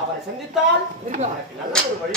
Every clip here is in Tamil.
அவரை சந்தித்தால் நல்ல ஒரு வழி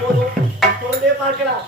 போதும் தொடர்ந்தே பார்க்கலாம்.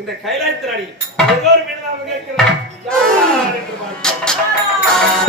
இந்த கைலாயத்தினடி ஏதோ ஒரு மீனதாக கேட்கிறது யார் என்று பார்ப்போம்.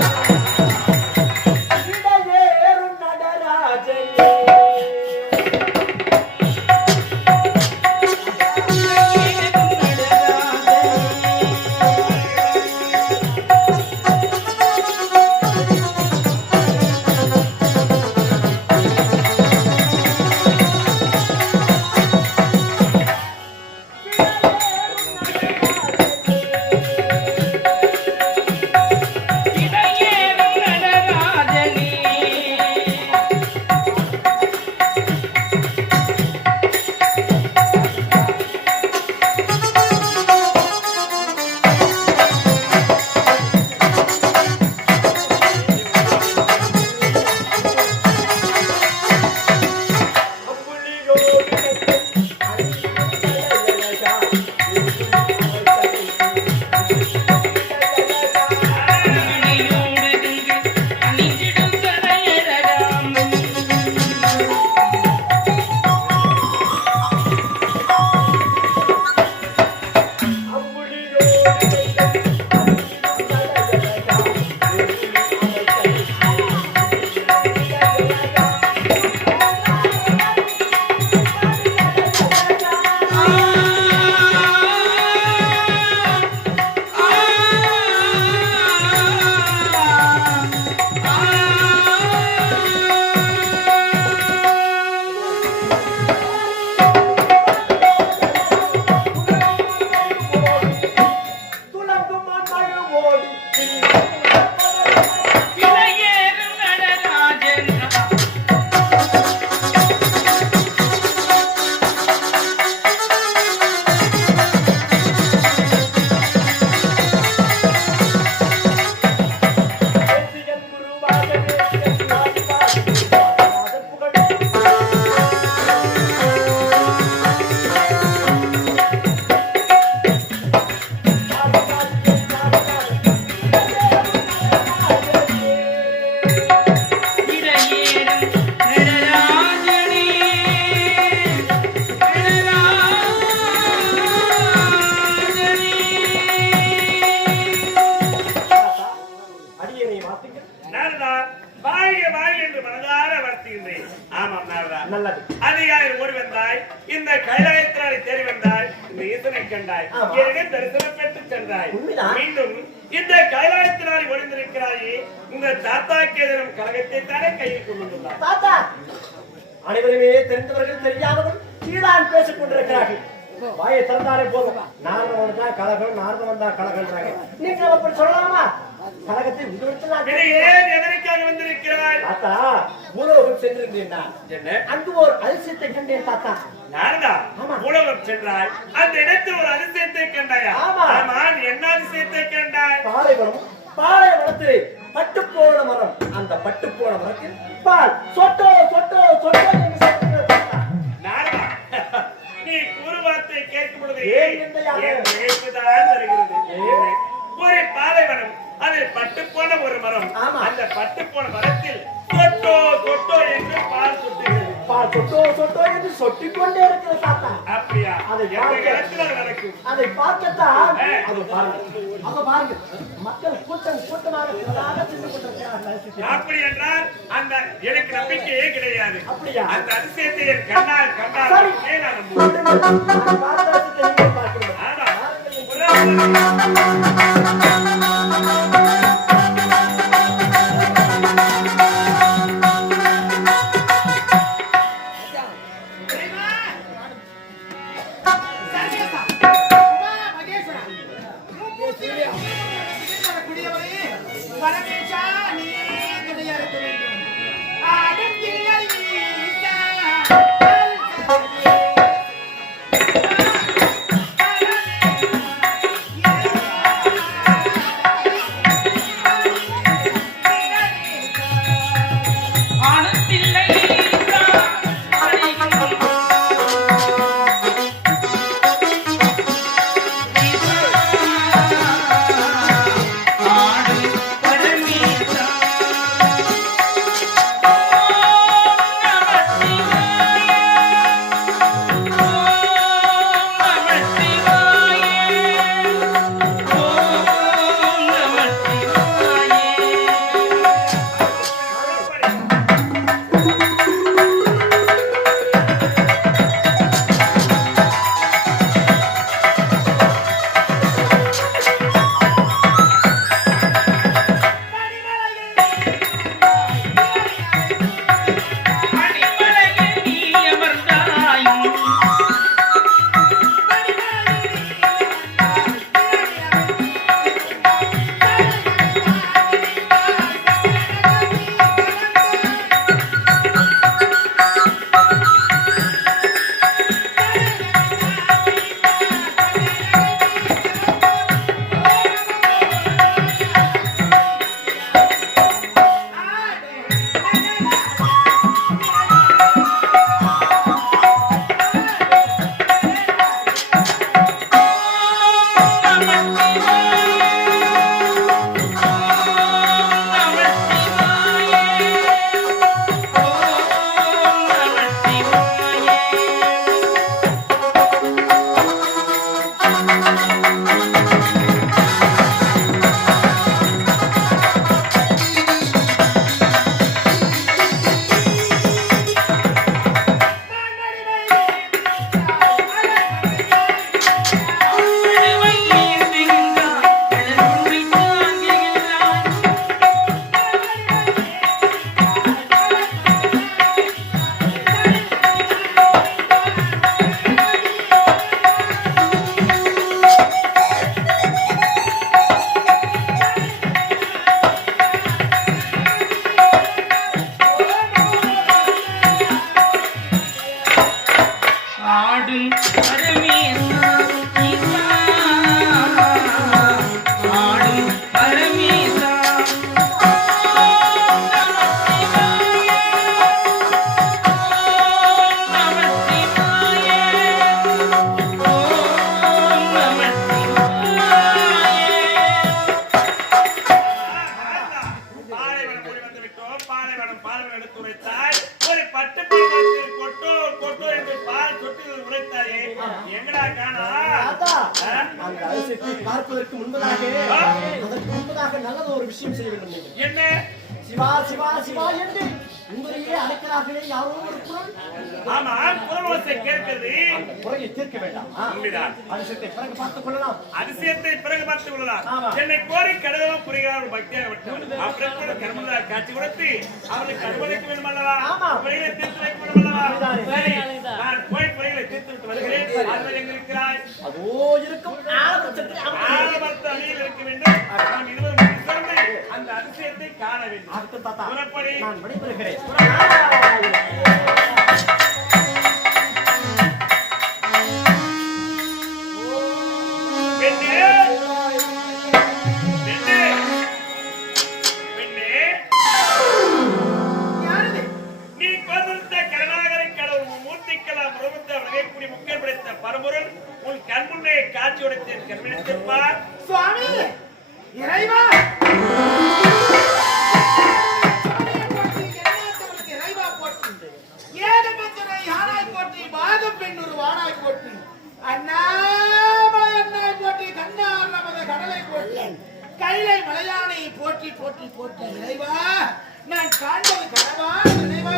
அடியனை வாழ்த்துங்கள். நாரதா வாழ்க வாழ்க என்று மனதார வாழ்த்துகின்றேன். ஆமாம் நாரதா, நல்லது. அதிகாலை ஓடி வந்தாய், இந்த கைலாயத்தினாரை தேடி வந்தாய், இந்த ஈசனை கண்டாய், எனக்கு தரிசனம் பெற்று சென்றாய். மீண்டும் இந்த கைலாயத்தினாரை ஒளிந்திருக்கிறாயே, இந்த தாத்தா கேதனம் கழகத்தை தானே கையில் கொண்டுள்ளார். தாத்தா அனைவருமே தெரிந்தவர்கள் தெரியாதவர்கள் கீழான் பேசிக் கொண்டிருக்கிறார்கள். வாயை திறந்தாலே போதும், நாரதம் வந்தா கழகம், நாரதம் வந்தா கழகன்றாங்க. நீங்க அப்படி சொல்லலாமா? கழகத்தை ஏன் எதற்காக வந்திருக்கிறாய்? தாத்தா பூலோகம் சென்றிருந்தீங்கன்னா என்ன அங்கு ஒரு அதிசயத்தை கண்டேன் தாத்தா. நாரதா பூலோகம் சென்றாய், அந்த இடத்தில் ஒரு அதிசயத்தை கண்டாயா? ஆமா, என்ன அதிசயத்தை கண்டாய்? பாலைவனத்திலே பட்டு போன மரம், அந்த பட்டு போன மரத்தில் பால் சொட்டோ சொட்டோ சொட்டோ என்று சொல்கிறது தாத்தா. நாரதா நீ கூறு வார்த்தை கேட்கும் பொழுது வருகிறது. ஒரு பாலைவனம், அதில் பட்டு போன ஒரு மரம், அந்த பட்டு போன மரத்தில் சொட்டோ சொட்டோ என்று பால் சொட்டுகிறது. பால் சொட்டோ சொட்டோ என்று சொட்டிக் கொண்டே இருக்கிற தாத்தா. அப்படியா? அதை நடக்கும். அதை பார்க்கத்தான் அது பாருங்க மக்கள் கூட்டம் கூட்டமாக சென்று கொண்டிருக்கிறார்கள். அப்படி என்றால் அந்த எனக்கு நம்பிக்கையே கிடையாது. அப்படியா? அந்த அதிசயத்தை என் கண்ணால் கண்டால் பாலைவனம் எடுத்துரைத்தாய், ஒரு பட்டு சொட்டோ கொட்டோ என்று பால் சொட்டு உழைத்தாயே எங்கடா காணா? அந்த அதிசயத்தை பார்ப்பதற்கு முன்பதாக அதற்கு முன்பதாக நல்லது ஒரு விஷயம் செய்ய வேண்டும். என்ன? சிவா சிவா சிவா என்று உங்களையே அழைக்கிறார்களே யாரோ ஒரு குரல். ஆமா, குரல் ஓசை கேட்கிறது. அந்த குறையை தீர்க்க வேண்டாம். உண்மைதான். அதிசயத்தை பிறகு பார்த்துக் கொள்ளலாம். அதிசயத்தை பிறகு பார்த்துக் கொள்ளலாம். என்னை கோரி கடவுளும் புரிகிறார் பக்தியாக விட்டவர். அப்புறம் கூட கர்மதா காட்சி கொடுத்து அவனுக்கு அனுமதிக்க வேண்டும் அல்லவா? குறைகளை தீர்த்து வைக்க வேண்டும் அல்லவா? சரி, நான் போய் குறைகளை தீர்த்து விட்டு வருகிறேன். அதில் எங்க இருக்கிறாய்? அதோ இருக்கும் ஆலமரத்து அடியில் இருக்க வேண்டும். நாம் இருவரும் சேர்ந்து அந்த அதிசயத்தை காண வேண்டும். அடுத்த தாத்தா புறப்படி. நான் விடைபெறுகிறேன். பரம்பொருள் உன் கண்முன்னே காட்சி உடைத்தேன். கண்மணித்திருப்பார் சுவாமி இறைவா கைலை மலையானை போற்றி போற்றி போற்றி இறைவா நான் காண்பது கனவா நினைவா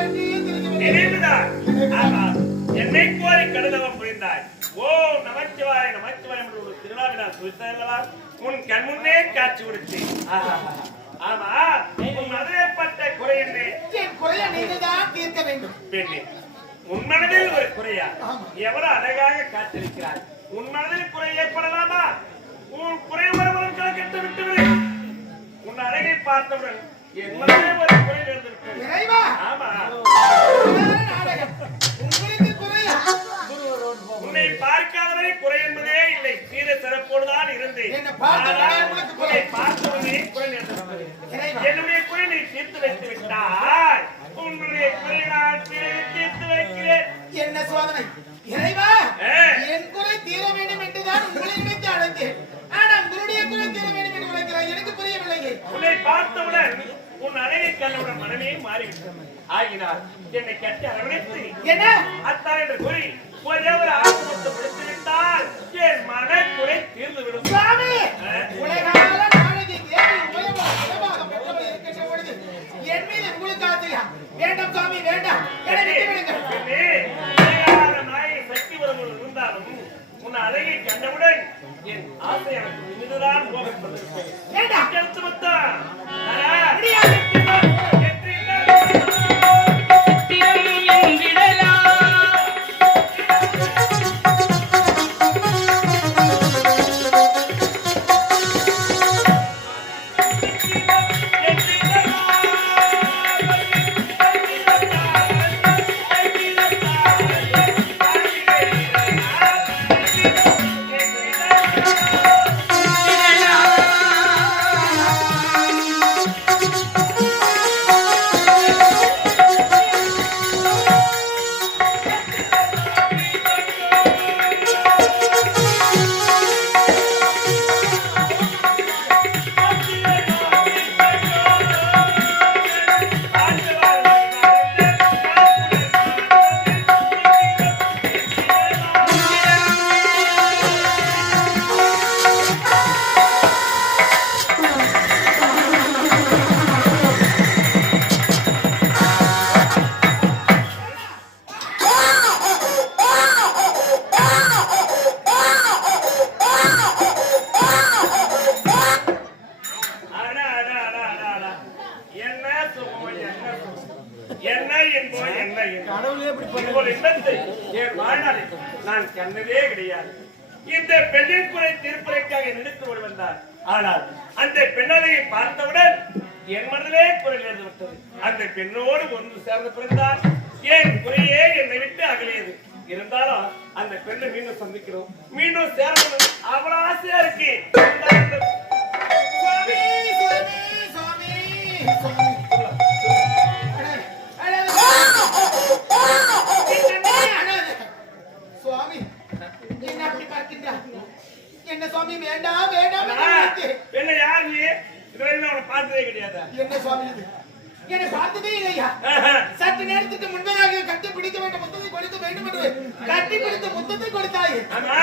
என்னை கோரி கடலவம் புரிந்தாய். ஓ நமச்சிவாய நமச்சிவாய என்று ஒரு திருநாவினால் குறித்தல்லவா உன் கண் முன்னே காட்சி கொடுத்து. ஆமா, உன் மனதிற்பட்ட குறை என்ன? என் குறையை நீங்கள்தான் தீர்க்க வேண்டும். பெண்ணே, உன் மனதில் ஒரு குறையா? எவ்வளவு அழகாக காத்திருக்கிறார். உன் மனதில் குறை ஏற்படலாமா? உன் குறை வருவதன் கணக்கிட்டு விட்டுவிடு. உன் அழகை பார்த்தவுடன் என் மனதில் ஒரு குறை இருந்திருக்கிறது. ஆமா, உங்களுக்கு குறையா? உன்னை பார்க்காதவரை குறை என்பதே இல்லை. சீர சிறப்போடுதான் இருந்தேன். பார்த்தவனே குறை நேர்ந்தது. என்னுடைய குறை நீ தீர்த்து வைத்து விட்டாய். உன்னுடைய குறை நான் தீர்த்து வைக்கிறேன். என்ன சோதனை இறைவா? என் குறை தீர வேண்டும் என்றுதான் உங்களை நினைத்து அழைத்தேன். ஆனா உங்களுடைய குறை தீர வேண்டும் என்று உழைக்கிறாய். எனக்கு புரியவில்லை. உன்னை பார்த்தவுடன் உன் அழகை கண்டவுடன் மனமே மாறிவிட்டது. ஆகினார் என்னை கட்டி அரவணைத்து என்ன அத்தான் என்று கூறி ஒரே ஒரு ஆசமத்தை முடித்து விட்டால் என் மன குறை தீர்ந்துவிடும். சுவாமி உலகால நாளைக்கு தேவி உபயமாக பெற்றவள் இருக்கின்ற பொழுது என் மீது உங்களுக்கு ஆசையா? வேண்டாம் சுவாமி வேண்டாம். நாயை சக்தி வரும்போது இருந்தாலும் உன் அழகை கண்டவுடன் என் ஆசை எனக்கு இதுதான் போகப்பட்டிருப்பேன். நான் கண்ணதே கிடையாது. இந்த பெண்ணின் குறை தீர்ப்பதற்காக நினைத்து வருவந்தார். ஆனால் அந்த பெண்ணதையை பார்த்தவுடன் என் மனதிலே குரல் எழுந்து விட்டது. அந்த பெண்ணோடு ஒன்று சேர்ந்து பிறந்தார். என் குறையே என்னை விட்டு அகலியது. இருந்தாலும் அந்த பெண்ணை மீண்டும் சந்திக்கிறோம், மீண்டும் சேர்ந்து அவ்வளவு ஆசையா இருக்கு. சுவாமி என்ன அப்படி பார்க்கின்றார்? என்ன சுவாமி வேண்டாம் வேண்டாம். என்ன யார் நீ? இதுவரை உன்னை பார்த்ததே கிடையாது. என்ன சுவாமி இது? என்னை பார்த்ததே இல்லையா சற்று நேரத்துக்கு முன்பதாக கட்டி பிடிக்க வேண்டிய முத்தத்தை கொடுக்க வேண்டும் என்று கட்டி பிடித்த முத்தத்தை கொடுத்தாயே ஆமா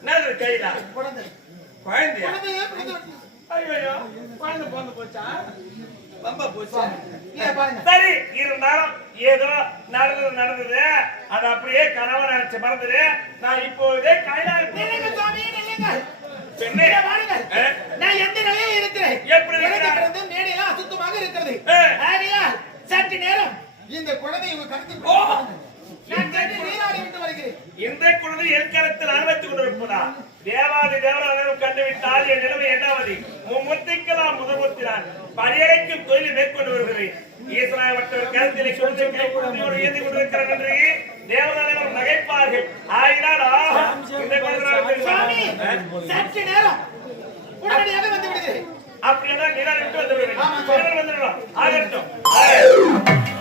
என்னது கையில குழந்தை குழந்தையா குழந்தையே பிடித்து விட்டு ஐயோ குழந்தை போந்து போச்சா பம்பா போச்சா இங்க பாருங்க சரி இருந்தாலும் ஏதோ நடந்தது அது அப்படியே கனவு நினைச்சு மறந்தது நான் இப்போதே கைலாய நில்லுங்க சுவாமி நில்லுங்க பெண்ணே பாருங்க நான் எந்த நிலையில் இருக்கிறேன் எப்படி இருக்கிறது மேடையெல்லாம் அசுத்தமாக இருக்கிறது ஆகையால் சற்று நேரம் இந்த குழந்தை உங்க கருத்தில் நான் சென்று நீராடி விட்டு வருகிறேன் இந்த குழந்தை என் கருத்தில் அனுமதித்துக் கொண்டிருப்பதா தேவாதி தேவராஜனும் கண்டுவிட்டால் என் நிலைமை என்னாவது மும்முத்திக்கலாம் முதமுத்தினான் படையடைக்கும் தொழிலை மேற்கொண்டு வருகிறேன் ஈஸ்வராய மற்றவர் கருத்திலே குழந்தையோடு இயந்து கொண்டிருக்கிறார் என்று தேவராஜனும் நகைப்பார்கள் ஆகினால் சுவாமி சற்று நேரம் உடனடியாக வந்து விடுகிறேன் அப்படின்னா நீராடி விட்டு வந்து விடுகிறேன் ஆகட்டும்